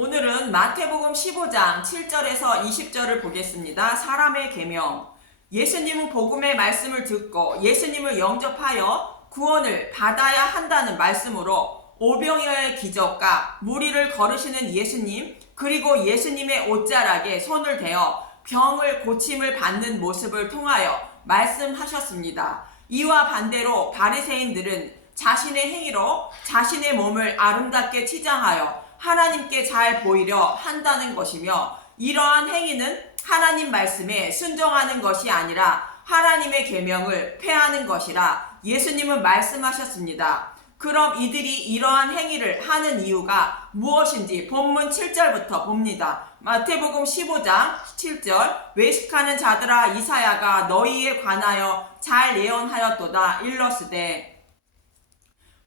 오늘은 마태복음 15장 7절에서 20절을 보겠습니다. 사람의 계명. 예수님은 복음의 말씀을 듣고 예수님을 영접하여 구원을 받아야 한다는 말씀으로 오병이어의 기적과 무리를 거르시는 예수님, 그리고 예수님의 옷자락에 손을 대어 병을 고침을 받는 모습을 통하여 말씀하셨습니다. 이와 반대로 바리새인들은 자신의 행위로 자신의 몸을 아름답게 치장하여 하나님께 잘 보이려 한다는 것이며, 이러한 행위는 하나님 말씀에 순종하는 것이 아니라 하나님의 계명을 폐하는 것이라 예수님은 말씀하셨습니다. 그럼 이들이 이러한 행위를 하는 이유가 무엇인지 본문 7절부터 봅니다. 마태복음 15장 7절. 외식하는 자들아, 이사야가 너희에 관하여 잘 예언하였도다. 일러스되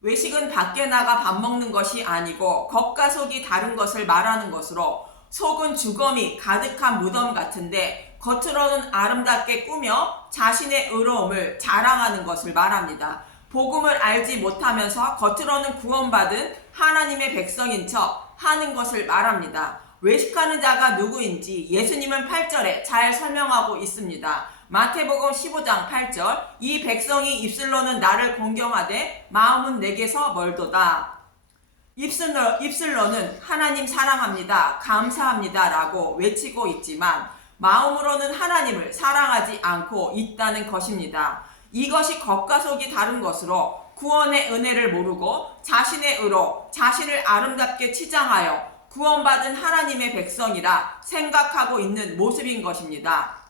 외식은 밖에 나가 밥 먹는 것이 아니고 겉과 속이 다른 것을 말하는 것으로, 속은 주검이 가득한 무덤 같은데 겉으로는 아름답게 꾸며 자신의 의로움을 자랑하는 것을 말합니다. 복음을 알지 못하면서 겉으로는 구원받은 하나님의 백성인 척 하는 것을 말합니다. 외식하는 자가 누구인지 예수님은 8절에 잘 설명하고 있습니다. 마태복음 15장 8절. 이 백성이 입술로는 나를 공경하되 마음은 내게서 멀도다. 입술로는 하나님 사랑합니다, 감사합니다 라고 외치고 있지만 마음으로는 하나님을 사랑하지 않고 있다는 것입니다. 이것이 겉과 속이 다른 것으로 구원의 은혜를 모르고 자신의 의로 자신을 아름답게 치장하여 구원받은 하나님의 백성이라 생각하고 있는 모습인 것입니다.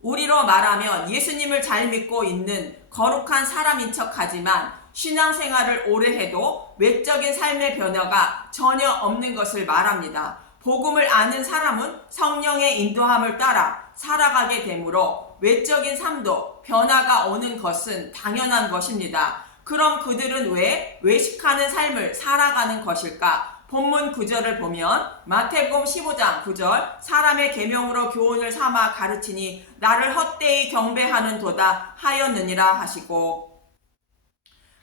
우리로 말하면 예수님을 잘 믿고 있는 거룩한 사람인 척하지만 신앙생활을 오래 해도 외적인 삶의 변화가 전혀 없는 것을 말합니다. 복음을 아는 사람은 성령의 인도함을 따라 살아가게 되므로 외적인 삶도 변화가 오는 것은 당연한 것입니다. 그럼 그들은 왜 외식하는 삶을 살아가는 것일까? 본문 9절을 보면 마태복음 15장 9절. 사람의 계명으로 교훈을 삼아 가르치니 나를 헛되이 경배하는 도다 하였느니라 하시고,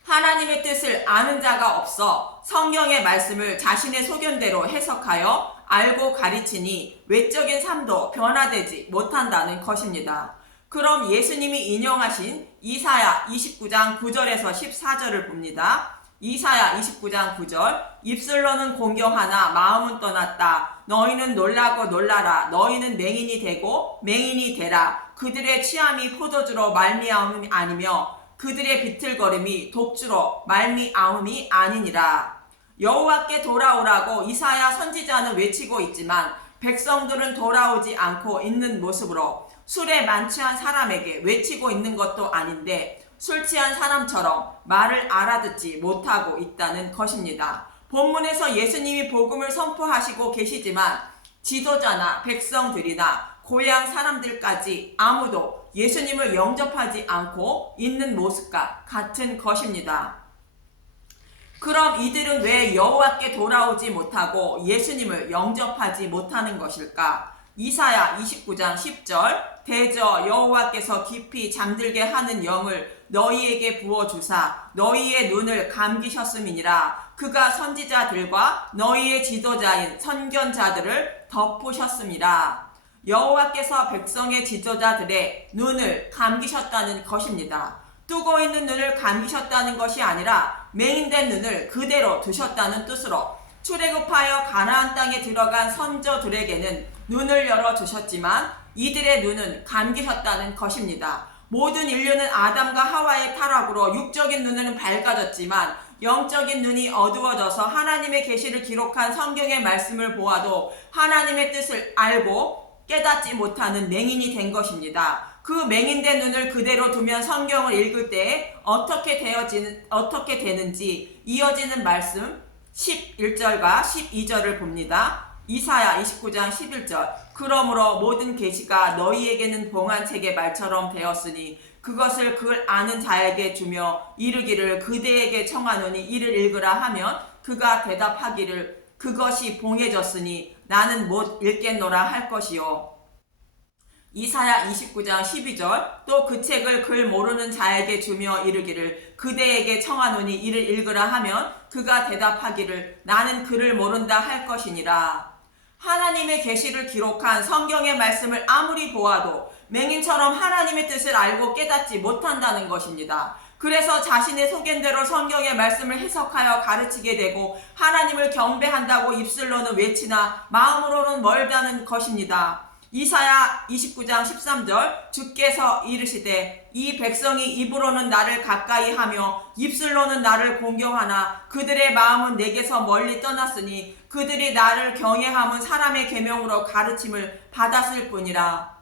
하나님의 뜻을 아는 자가 없어 성경의 말씀을 자신의 소견대로 해석하여 알고 가르치니 외적인 삶도 변화되지 못한다는 것입니다. 그럼 예수님이 인용하신 이사야 29장 9절에서 14절을 봅니다. 이사야 29장 9절. 입술로는 공경하나 마음은 떠났다. 너희는 놀라고 놀라라. 너희는 맹인이 되고 맹인이 되라. 그들의 취함이 포도주로 말미암음이 아니며 그들의 비틀거림이 독주로 말미암음이 아니니라. 여호와께 돌아오라고 이사야 선지자는 외치고 있지만 백성들은 돌아오지 않고 있는 모습으로 술에 만취한 사람에게 외치고 있는 것도 아닌데 술 취한 사람처럼 말을 알아듣지 못하고 있다는 것입니다. 본문에서 예수님이 복음을 선포하시고 계시지만 지도자나 백성들이나 고향 사람들까지 아무도 예수님을 영접하지 않고 있는 모습과 같은 것입니다. 그럼 이들은 왜 여호와께 돌아오지 못하고 예수님을 영접하지 못하는 것일까? 이사야 29장 10절. 대저 여호와께서 깊이 잠들게 하는 영을 너희에게 부어주사 너희의 눈을 감기셨음이니라. 그가 선지자들과 너희의 지도자인 선견자들을 덮으셨음이라. 여호와께서 백성의 지도자들의 눈을 감기셨다는 것입니다. 뜨고 있는 눈을 감기셨다는 것이 아니라 맹인된 눈을 그대로 두셨다는 뜻으로 출애굽하여 가나안 땅에 들어간 선조들에게는 눈을 열어주셨지만 이들의 눈은 감기셨다는 것입니다. 모든 인류는 아담과 하와의 타락으로 육적인 눈은 밝아졌지만 영적인 눈이 어두워져서 하나님의 계시를 기록한 성경의 말씀을 보아도 하나님의 뜻을 알고 깨닫지 못하는 맹인이 된 것입니다. 그 맹인된 눈을 그대로 두면 성경을 읽을 때 어떻게 되는지 이어지는 말씀 11절과 12절을 봅니다. 이사야 29장 11절. 그러므로 모든 계시가 너희에게는 봉한책의 말처럼 되었으니 그것을 그걸 아는 자에게 주며 이르기를 그대에게 청하노니 이를 읽으라 하면 그가 대답하기를 그것이 봉해졌으니 나는 못 읽겠노라 할 것이요. 이사야 29장 12절 또 그 책을 글 모르는 자에게 주며 이르기를 그대에게 청하노니 이를 읽으라 하면 그가 대답하기를 나는 글을 모른다 할 것이니라. 하나님의 계시를 기록한 성경의 말씀을 아무리 보아도 맹인처럼 하나님의 뜻을 알고 깨닫지 못한다는 것입니다. 그래서 자신의 소견대로 성경의 말씀을 해석하여 가르치게 되고 하나님을 경배한다고 입술로는 외치나 마음으로는 멀다는 것입니다. 이사야 29장 13절 주께서 이르시되 이 백성이 입으로는 나를 가까이 하며 입술로는 나를 공경하나 그들의 마음은 내게서 멀리 떠났으니 그들이 나를 경외함은 사람의 계명으로 가르침을 받았을 뿐이라.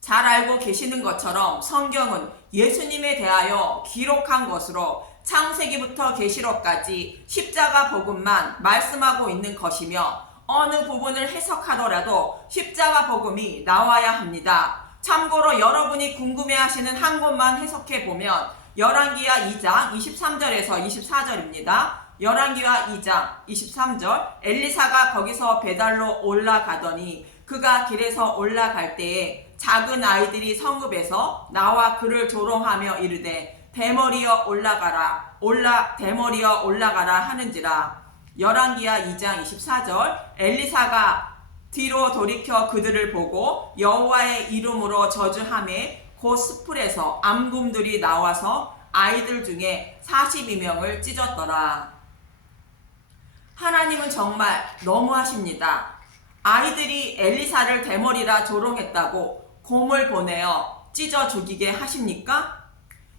잘 알고 계시는 것처럼 성경은 예수님에 대하여 기록한 것으로 창세기부터 계시록까지 십자가 복음만 말씀하고 있는 것이며 어느 부분을 해석하더라도 십자가 복음이 나와야 합니다. 참고로 여러분이 궁금해하시는 한 곳만 해석해보면 열왕기하 2장 23절에서 24절입니다. 열왕기하 2장 23절 엘리사가 거기서 배달로 올라가더니 그가 길에서 올라갈 때에 작은 아이들이 성읍에서 나와 그를 조롱하며 이르되 대머리여 올라가라 대머리여 올라가라 하는지라. 열왕기하 2장 24절 엘리사가 뒤로 돌이켜 그들을 보고 여호와의 이름으로 저주하매 곧 숯불에서 암곰들이 나와서 아이들 중에 42명을 찢었더라. 하나님은 정말 너무하십니다. 아이들이 엘리사를 대머리라 조롱했다고 곰을 보내어 찢어 죽이게 하십니까?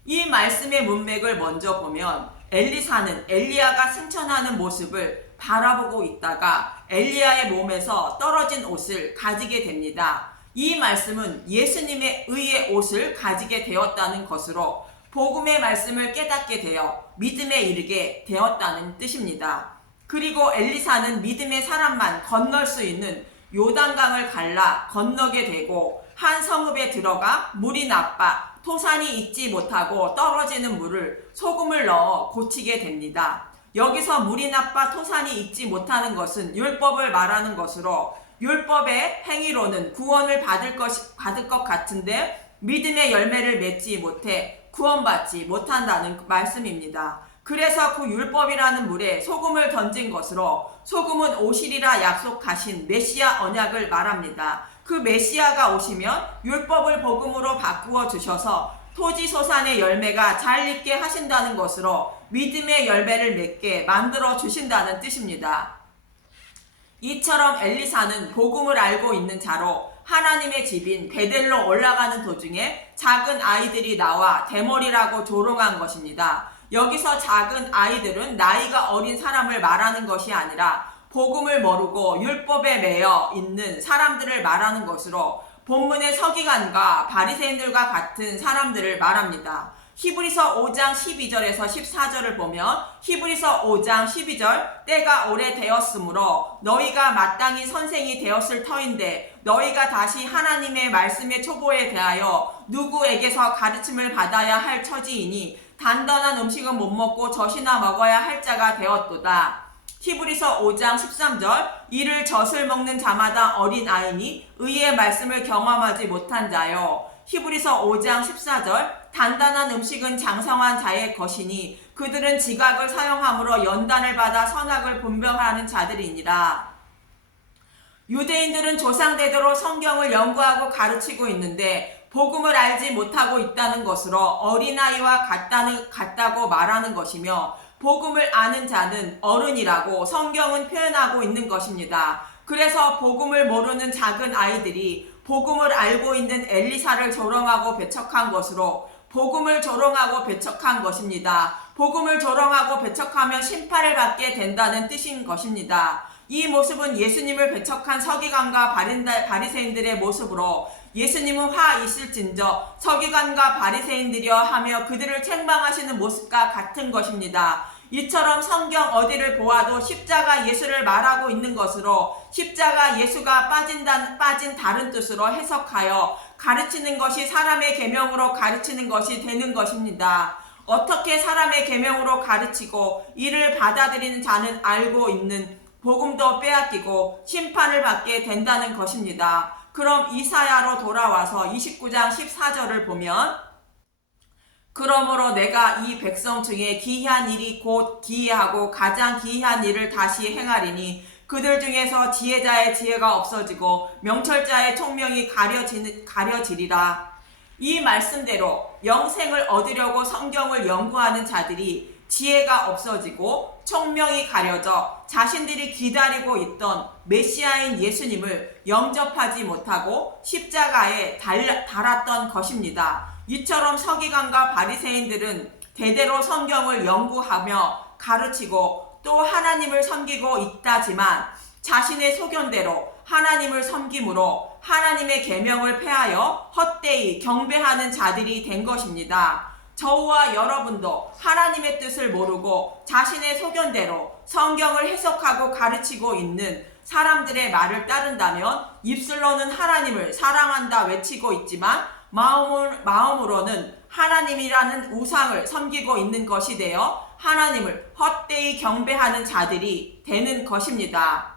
이 말씀의 문맥을 먼저 보면 엘리사는 엘리야가 승천하는 모습을 바라보고 있다가 엘리야의 몸에서 떨어진 옷을 가지게 됩니다. 이 말씀은 예수님의 의의 옷을 가지게 되었다는 것으로 복음의 말씀을 깨닫게 되어 믿음에 이르게 되었다는 뜻입니다. 그리고 엘리사는 믿음의 사람만 건널 수 있는 요단강을 갈라 건너게 되고 한 성읍에 들어가 물이 나빠 토산이 익지 못하고 떨어지는 물을 소금을 넣어 고치게 됩니다. 여기서 물이 나빠 토산이 익지 못하는 것은 율법을 말하는 것으로 율법의 행위로는 구원을 받을 것 같은데 믿음의 열매를 맺지 못해 구원받지 못한다는 말씀입니다. 그래서 그 율법이라는 물에 소금을 던진 것으로 소금은 오시리라 약속하신 메시아 언약을 말합니다. 그 메시아가 오시면 율법을 복음으로 바꾸어 주셔서 토지소산의 열매가 잘 익게 하신다는 것으로 믿음의 열매를 맺게 만들어 주신다는 뜻입니다. 이처럼 엘리사는 복음을 알고 있는 자로 하나님의 집인 베델로 올라가는 도중에 작은 아이들이 나와 대머리라고 조롱한 것입니다. 여기서 작은 아이들은 나이가 어린 사람을 말하는 것이 아니라 복음을 모르고 율법에 매여 있는 사람들을 말하는 것으로 본문의 서기관과 바리새인들과 같은 사람들을 말합니다. 히브리서 5장 12절에서 14절을 보면 히브리서 5장 12절 때가 오래되었으므로 너희가 마땅히 선생이 되었을 터인데 너희가 다시 하나님의 말씀의 초보에 대하여 누구에게서 가르침을 받아야 할 처지이니 단단한 음식은 못 먹고 젖이나 먹어야 할 자가 되었도다. 히브리서 5장 13절 이를 젖을 먹는 자마다 어린아이니 의의 말씀을 경험하지 못한 자요. 히브리서 5장 14절 단단한 음식은 장성한 자의 것이니 그들은 지각을 사용함으로 연단을 받아 선악을 분별하는 자들이니라. 유대인들은 조상대대로 성경을 연구하고 가르치고 있는데 복음을 알지 못하고 있다는 것으로 어린아이와 같다고 말하는 것이며 복음을 아는 자는 어른이라고 성경은 표현하고 있는 것입니다. 그래서 복음을 모르는 작은 아이들이 복음을 알고 있는 엘리사를 조롱하고 배척한 것으로 복음을 조롱하고 배척한 것입니다. 복음을 조롱하고 배척하면 심판을 받게 된다는 뜻인 것입니다. 이 모습은 예수님을 배척한 서기관과 바리새인들의 모습으로 예수님은 화 있을진저 서기관과 바리새인들이여 하며 그들을 책망하시는 모습과 같은 것입니다. 이처럼 성경 어디를 보아도 십자가 예수를 말하고 있는 것으로 십자가 예수가 빠진 다른 뜻으로 해석하여 가르치는 것이 사람의 계명으로 가르치는 것이 되는 것입니다. 어떻게 사람의 계명으로 가르치고 이를 받아들이는 자는 알고 있는 복음도 빼앗기고 심판을 받게 된다는 것입니다. 그럼 이사야로 돌아와서 29장 14절을 보면 그러므로 내가 이 백성 중에 기이한 일이 곧 기이하고 가장 기이한 일을 다시 행하리니 그들 중에서 지혜자의 지혜가 없어지고 명철자의 총명이 가려지리라. 이 말씀대로 영생을 얻으려고 성경을 연구하는 자들이 지혜가 없어지고 총명이 가려져 자신들이 기다리고 있던 메시아인 예수님을 영접하지 못하고 십자가에 달았던 것입니다. 이처럼 서기관과 바리새인들은 대대로 성경을 연구하며 가르치고 또 하나님을 섬기고 있다지만 자신의 소견대로 하나님을 섬김으로 하나님의 계명을 폐하여 헛되이 경배하는 자들이 된 것입니다. 저와 여러분도 하나님의 뜻을 모르고 자신의 소견대로 성경을 해석하고 가르치고 있는 사람들의 말을 따른다면 입술로는 하나님을 사랑한다 외치고 있지만 마음으로는 하나님이라는 우상을 섬기고 있는 것이 되어 하나님을 헛되이 경배하는 자들이 되는 것입니다.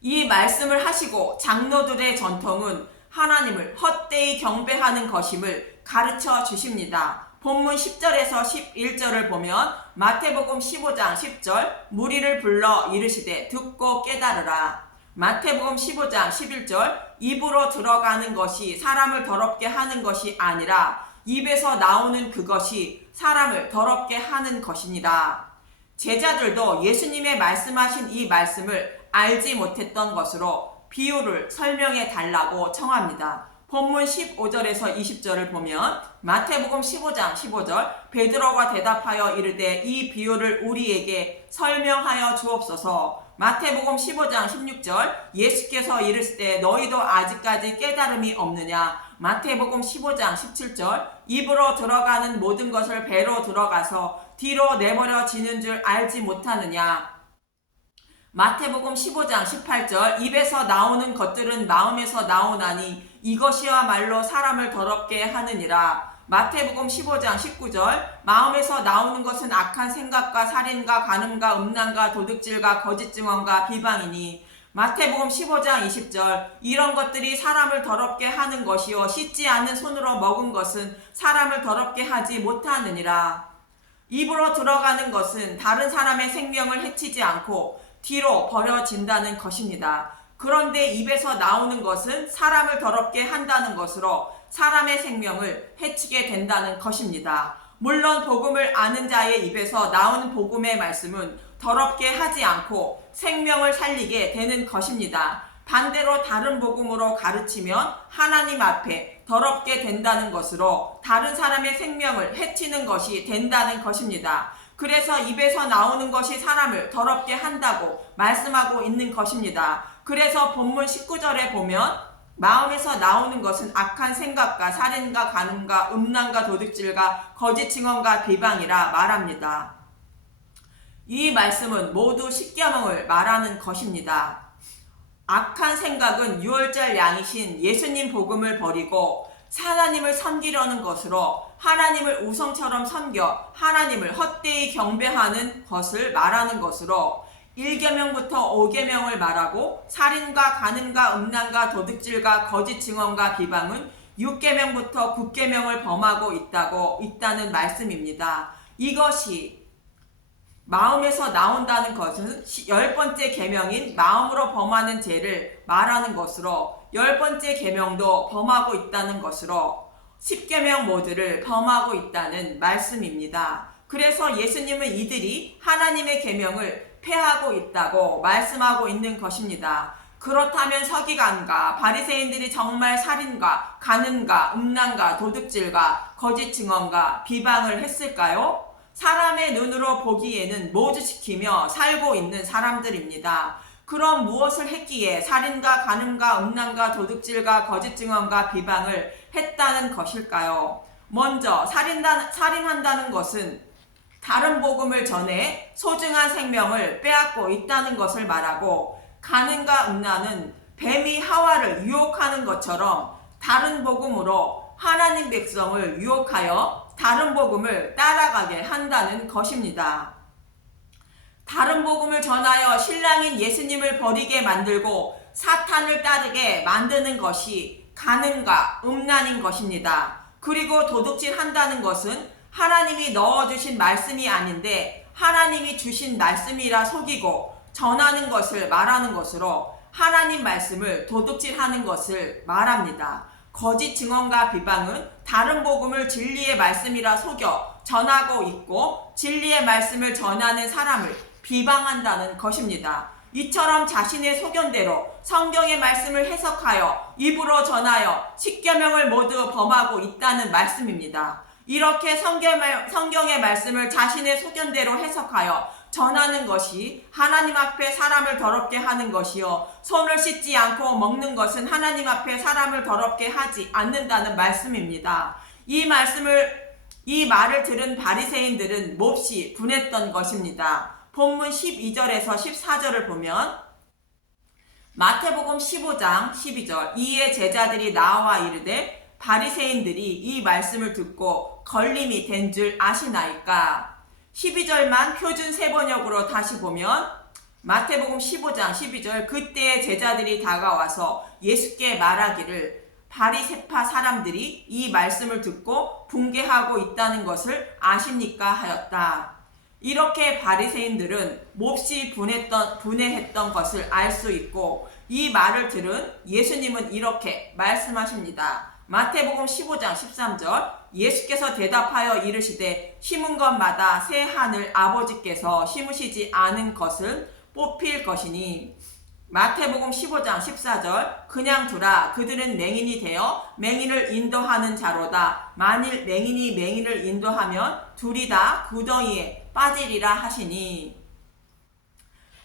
이 말씀을 하시고 장로들의 전통은 하나님을 헛되이 경배하는 것임을 가르쳐 주십니다. 본문 10절에서 11절을 보면 마태복음 15장 10절 무리를 불러 이르시되 듣고 깨달으라. 마태복음 15장 11절 입으로 들어가는 것이 사람을 더럽게 하는 것이 아니라 입에서 나오는 그것이 사람을 더럽게 하는 것이니라. 제자들도 예수님의 말씀하신 이 말씀을 알지 못했던 것으로 비유를 설명해 달라고 청합니다. 본문 15절에서 20절을 보면 마태복음 15장 15절 베드로가 대답하여 이르되 이 비유를 우리에게 설명하여 주옵소서. 마태복음 15장 16절 예수께서 이르시되 너희도 아직까지 깨달음이 없느냐. 마태복음 15장 17절 입으로 들어가는 모든 것을 배로 들어가서 뒤로 내버려지는 줄 알지 못하느냐. 마태복음 15장 18절 입에서 나오는 것들은 마음에서 나오나니 이것이야말로 사람을 더럽게 하느니라. 마태복음 15장 19절 마음에서 나오는 것은 악한 생각과 살인과 간음과 음란과 도둑질과 거짓 증언과 비방이니. 마태복음 15장 20절 이런 것들이 사람을 더럽게 하는 것이요 씻지 않는 손으로 먹은 것은 사람을 더럽게 하지 못하느니라. 입으로 들어가는 것은 다른 사람의 생명을 해치지 않고 뒤로 버려진다는 것입니다. 그런데 입에서 나오는 것은 사람을 더럽게 한다는 것으로 사람의 생명을 해치게 된다는 것입니다. 물론 복음을 아는 자의 입에서 나오는 복음의 말씀은 더럽게 하지 않고 생명을 살리게 되는 것입니다. 반대로 다른 복음으로 가르치면 하나님 앞에 더럽게 된다는 것으로 다른 사람의 생명을 해치는 것이 된다는 것입니다. 그래서 입에서 나오는 것이 사람을 더럽게 한다고 말씀하고 있는 것입니다. 그래서 본문 19절에 보면 마음에서 나오는 것은 악한 생각과 살인과 간음과 음란과 도둑질과 거짓 증언과 비방이라 말합니다. 이 말씀은 모두 십계명을 말하는 것입니다. 악한 생각은 유월절 양이신 예수님 복음을 버리고 하나님을 섬기려는 것으로 하나님을 우상처럼 섬겨 하나님을 헛되이 경배하는 것을 말하는 것으로 1계명부터 5계명을 말하고 살인과 간음과 음란과 도둑질과 거짓 증언과 비방은 6계명부터 9계명을 범하고 있다는 말씀입니다. 이것이 마음에서 나온다는 것은 10번째 계명인 마음으로 범하는 죄를 말하는 것으로 10번째 계명도 범하고 있다는 것으로 10계명 모두를 범하고 있다는 말씀입니다. 그래서 예수님은 이들이 하나님의 계명을 폐하고 있다고 말씀하고 있는 것입니다. 그렇다면 서기관과 바리새인들이 정말 살인과 간음과 음란과 도둑질과 거짓 증언과 비방을 했을까요? 사람의 눈으로 보기에는 모두 지키며 살고 있는 사람들입니다. 그럼 무엇을 했기에 살인과 간음과 음란과 도둑질과 거짓 증언과 비방을 했다는 것일까요? 먼저 살인한다는 것은 다른 복음을 전해 소중한 생명을 빼앗고 있다는 것을 말하고, 간음과 음란은 뱀이 하와를 유혹하는 것처럼 다른 복음으로 하나님 백성을 유혹하여 다른 복음을 따라가게 한다는 것입니다. 다른 복음을 전하여 신랑인 예수님을 버리게 만들고 사탄을 따르게 만드는 것이 가늠과 음란인 것입니다. 그리고 도둑질 한다는 것은 하나님이 넣어주신 말씀이 아닌데 하나님이 주신 말씀이라 속이고 전하는 것을 말하는 것으로 하나님 말씀을 도둑질하는 것을 말합니다. 거짓 증언과 비방은 다른 복음을 진리의 말씀이라 속여 전하고 있고 진리의 말씀을 전하는 사람을 비방한다는 것입니다. 이처럼 자신의 소견대로 성경의 말씀을 해석하여 입으로 전하여 십계명을 모두 범하고 있다는 말씀입니다. 이렇게 성경의 말씀을 자신의 소견대로 해석하여 전하는 것이 하나님 앞에 사람을 더럽게 하는 것이요 손을 씻지 않고 먹는 것은 하나님 앞에 사람을 더럽게 하지 않는다는 말씀입니다. 이 말을 들은 바리새인들은 몹시 분했던 것입니다. 본문 12절에서 14절을 보면 마태복음 15장 12절 이에 제자들이 나와 이르되 바리새인들이 이 말씀을 듣고 걸림이 된 줄 아시나이까. 12절만 표준 세번역으로 다시 보면 마태복음 15장 12절 그때의 제자들이 다가와서 예수께 말하기를 바리새파 사람들이 이 말씀을 듣고 붕괴하고 있다는 것을 아십니까 하였다. 이렇게 바리새인들은 몹시 분해했던 것을 알 수 있고 이 말을 들은 예수님은 이렇게 말씀하십니다. 마태복음 15장 13절 예수께서 대답하여 이르시되 심은 것마다 새 하늘 아버지께서 심으시지 않은 것은 뽑힐 것이니 마태복음 15장 14절 그냥 두라 그들은 맹인이 되어 맹인을 인도하는 자로다. 만일 맹인이 맹인을 인도하면 둘이 다 구덩이에 빠지리라 하시니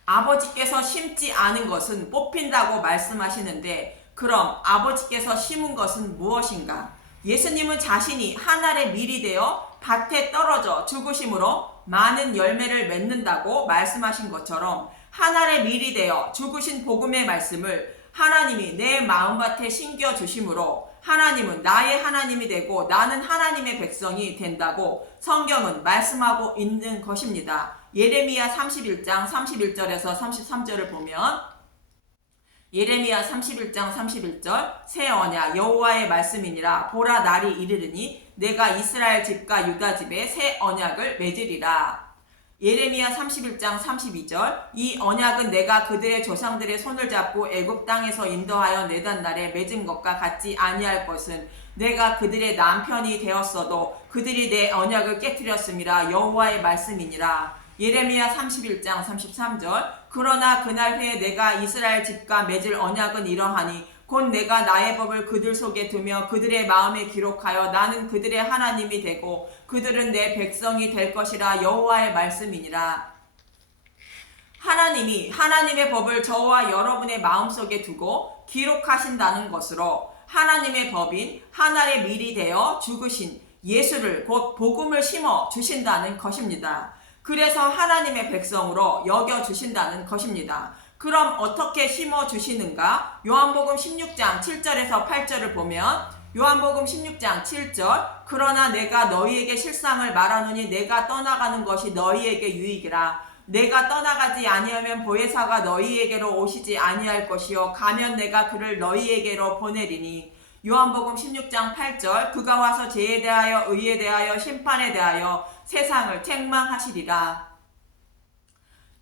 아버지께서 심지 않은 것은 뽑힌다고 말씀하시는데 그럼 아버지께서 심은 것은 무엇인가? 예수님은 자신이 한 알의 밀이 되어 밭에 떨어져 죽으심으로 많은 열매를 맺는다고 말씀하신 것처럼 한 알의 밀이 되어 죽으신 복음의 말씀을 하나님이 내 마음밭에 심겨 주심으로 하나님은 나의 하나님이 되고 나는 하나님의 백성이 된다고 성경은 말씀하고 있는 것입니다. 예레미야 31장 31절에서 33절을 보면 예레미야 31장 31절 새 언약 여호와의 말씀이니라 보라 날이 이르르니 내가 이스라엘 집과 유다 집에 새 언약을 맺으리라. 예레미야 31장 32절 이 언약은 내가 그들의 조상들의 손을 잡고 애굽 땅에서 인도하여 내단 날에 맺은 것과 같지 아니할 것은 내가 그들의 남편이 되었어도 그들이 내 언약을 깨뜨렸음이라 여호와의 말씀이니라. 예레미야 31장 33절 그러나 그날 후에 내가 이스라엘 집과 맺을 언약은 이러하니 곧 내가 나의 법을 그들 속에 두며 그들의 마음에 기록하여 나는 그들의 하나님이 되고 그들은 내 백성이 될 것이라 여호와의 말씀이니라. 하나님이 하나님의 법을 저와 여러분의 마음속에 두고 기록하신다는 것으로 하나님의 법인 한 알의 밀이 되어 죽으신 예수를 곧 복음을 심어 주신다는 것입니다. 그래서 하나님의 백성으로 여겨주신다는 것입니다. 그럼 어떻게 심어주시는가? 요한복음 16장 7절에서 8절을 보면 요한복음 16장 7절 그러나 내가 너희에게 실상을 말하노니 내가 떠나가는 것이 너희에게 유익이라. 내가 떠나가지 아니하면 보혜사가 너희에게로 오시지 아니할 것이요 가면 내가 그를 너희에게로 보내리니. 요한복음 16장 8절 그가 와서 죄에 대하여 의에 대하여 심판에 대하여 세상을 책망하시리라.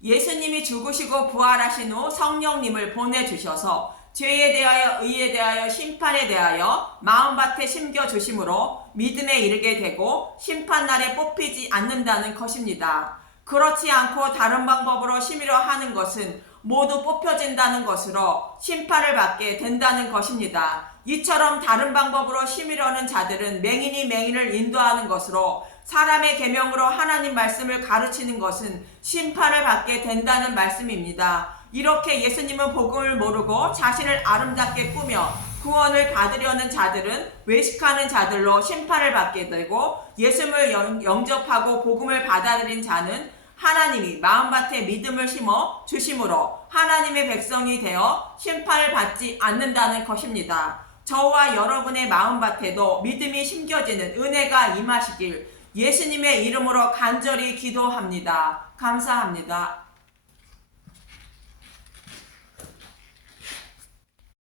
예수님이 죽으시고 부활하신 후 성령님을 보내주셔서 죄에 대하여 의에 대하여 심판에 대하여 마음밭에 심겨주심으로 믿음에 이르게 되고 심판날에 뽑히지 않는다는 것입니다. 그렇지 않고 다른 방법으로 심으려 하는 것은 모두 뽑혀진다는 것으로 심판을 받게 된다는 것입니다. 이처럼 다른 방법으로 심으려는 자들은 맹인이 맹인을 인도하는 것으로 사람의 계명으로 하나님 말씀을 가르치는 것은 심판을 받게 된다는 말씀입니다. 이렇게 예수님은 복음을 모르고 자신을 아름답게 꾸며 구원을 받으려는 자들은 외식하는 자들로 심판을 받게 되고 예수님을 영접하고 복음을 받아들인 자는 하나님이 마음밭에 믿음을 심어 주심으로 하나님의 백성이 되어 심판을 받지 않는다는 것입니다. 저와 여러분의 마음밭에도 믿음이 심겨지는 은혜가 임하시길 예수님의 이름으로 간절히 기도합니다. 감사합니다.